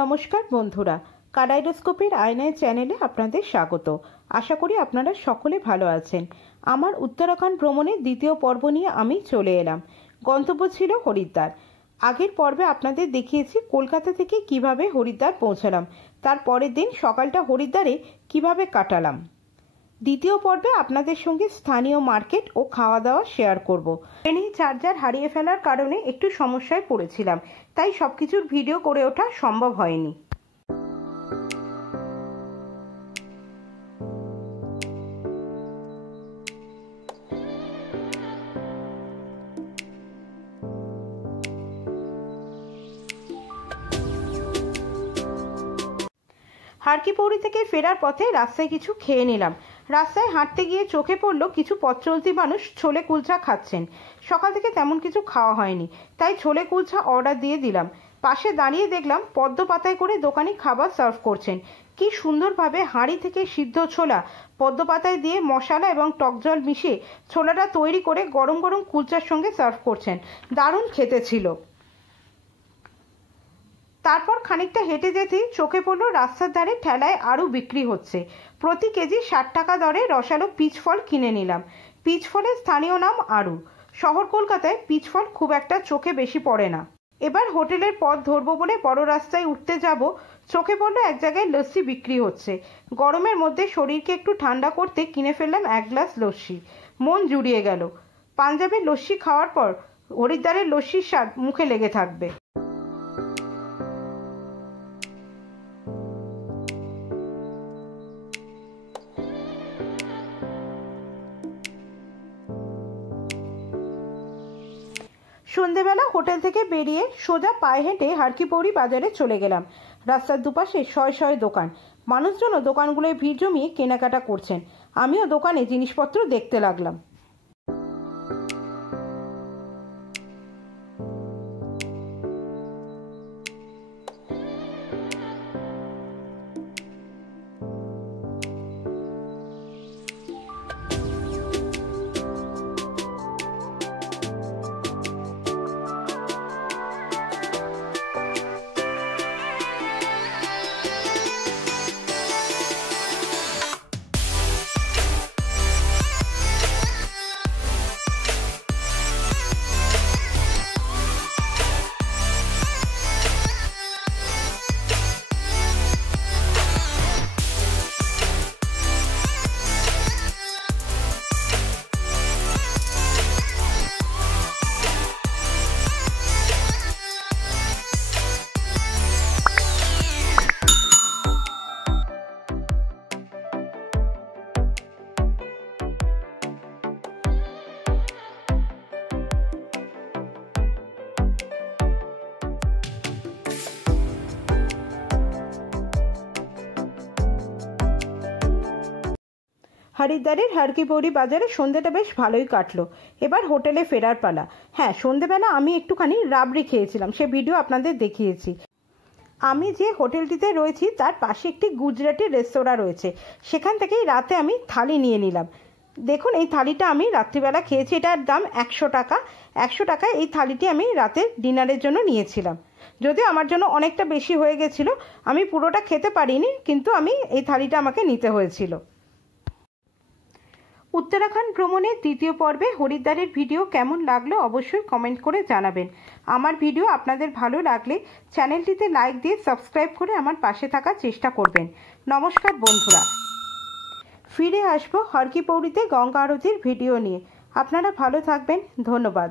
নমস্কার বন্ধুরা, কালাইডোস্কোপের আয়নায় চ্যানেলে আপনাদের স্বাগত। আশা করি আপনারা সকলে ভালো আছেন। আমার উত্তরাখণ্ড ভ্রমণের দ্বিতীয় পর্ব নিয়ে আমি চলে এলাম। গন্তব্য ছিল হরিদ্বার। আগের পর্বে আপনাদের দেখিয়েছি কলকাতা থেকে কিভাবে হরিদ্বার পৌঁছালাম, তার পরের দিন সকালটা হরিদ্বারে কিভাবে কাটালাম। দ্বিতীয় পর্বে আপনাদের সঙ্গে স্থানীয় মার্কেট ও খাওয়া দাওয়া শেয়ার করব। ট্রেনে চার্জার হারিয়ে ফেলার কারণে একটু সমস্যায় পড়েছিলাম, তাই সবকিছুর ভিডিও করে ওঠা সম্ভব হয়নি। হারকিপৌরি থেকে ফেরার পথে রাস্তায় কিছু খেয়ে নিলাম। রাস্তায় হাঁটতে গিয়ে চোখে পড়লো কিছু পথচলতি মানুষ ছোলে কুলচা খাচ্ছেন। সকাল থেকে তেমন কিছু খাওয়া হয়নি, তাই ছোলে কুলচা অর্ডার দিয়ে দিলাম। পাশে দাঁড়িয়ে দেখলাম পদ্ম পাতায় করে দোকানি খাবার সার্ভ করছেন। কি সুন্দরভাবে হাঁড়ি থেকে সিদ্ধ ছোলা পদ্ম পাতায় দিয়ে মশলা এবং টক জল মিশিয়ে ছোলাটা তৈরি করে গরম গরম কুলচার সঙ্গে সার্ভ করছেন। দারুণ খেতে ছিল। তারপর খানিকটা হেঁটে যেতেই চোখে পড়লো রাস্তার ধারে ঠেলায় আরও বিক্রি হচ্ছে। প্রতি কেজি 60 টাকা দরে রসালো পিচ ফল কিনে নিলাম। পিচ ফলের স্থানীয় নাম আরু। শহর কলকাতায় পিচ ফল খুব একটা চোখে বেশি পড়ে না। এবার হোটেলের পথ ধরবো বলে বড় রাস্তায় উঠতে যাব। চোখে পড়লো এক জায়গায় লস্যি বিক্রি হচ্ছে। গরমের মধ্যে শরীরকে একটু ঠান্ডা করতে কিনে ফেললাম 1 গ্লাস লস্যি। মন জুড়িয়ে গেল। পাঞ্জাবের লস্যি খাওয়ার পর হরিদ্বারের লস্যির স্বাদ মুখে লেগে থাকবে। সন্ধেবেলা হোটেল থেকে বেরিয়ে সোজা পায়ে হেঁটে হারকিপৌরি বাজারে চলে গেলাম। রাস্তার দুপাশে শয়ে শয়ে দোকান। মানুষজনও দোকানগুলোয় ভিড় জমিয়ে কেনাকাটা করছেন। আমিও দোকানে জিনিসপত্র দেখতে লাগলাম। হরিদ্বারের হারকিপৌরি বাজারে সন্ধ্যেটা বেশ ভালোই কাটলো। এবার হোটেলে ফেরার পালা। হ্যাঁ, সন্ধ্যেবেলা আমি একটুখানি রাবড়ি খেয়েছিলাম, সে ভিডিও আপনাদের দেখিয়েছি। আমি যে হোটেলটিতে রয়েছি তার পাশে একটি গুজরাটি রেস্তোরাঁ রয়েছে, সেখান থেকেই রাতে আমি থালি নিয়ে নিলাম। দেখুন, এই থালিটা আমি রাত্রিবেলা খেয়েছি। এটার দাম 100 টাকা। 100 টাকায় এই থালিটি আমি রাতের ডিনারের জন্য নিয়েছিলাম। যদিও আমার জন্য অনেকটা বেশি হয়ে গেছিলো, আমি পুরোটা খেতে পারিনি, কিন্তু এই থালিটা আমাকে নিতে হয়েছিল। উত্তরাখণ্ড ভ্রমণের দ্বিতীয় পর্বে হরিদ্বারের ভিডিও কেমন লাগলো অবশ্যই কমেন্ট করে জানাবেন। আমার ভিডিও আপনাদের ভালো লাগলে চ্যানেলটিতে লাইক দিয়ে সাবস্ক্রাইব করে আমার পাশে থাকার চেষ্টা করবেন। নমস্কার বন্ধুরা, ফিরে আসবো হারকিপৌরিতে গঙ্গা আরতির ভিডিও নিয়ে। আপনারা ভালো থাকবেন। ধন্যবাদ।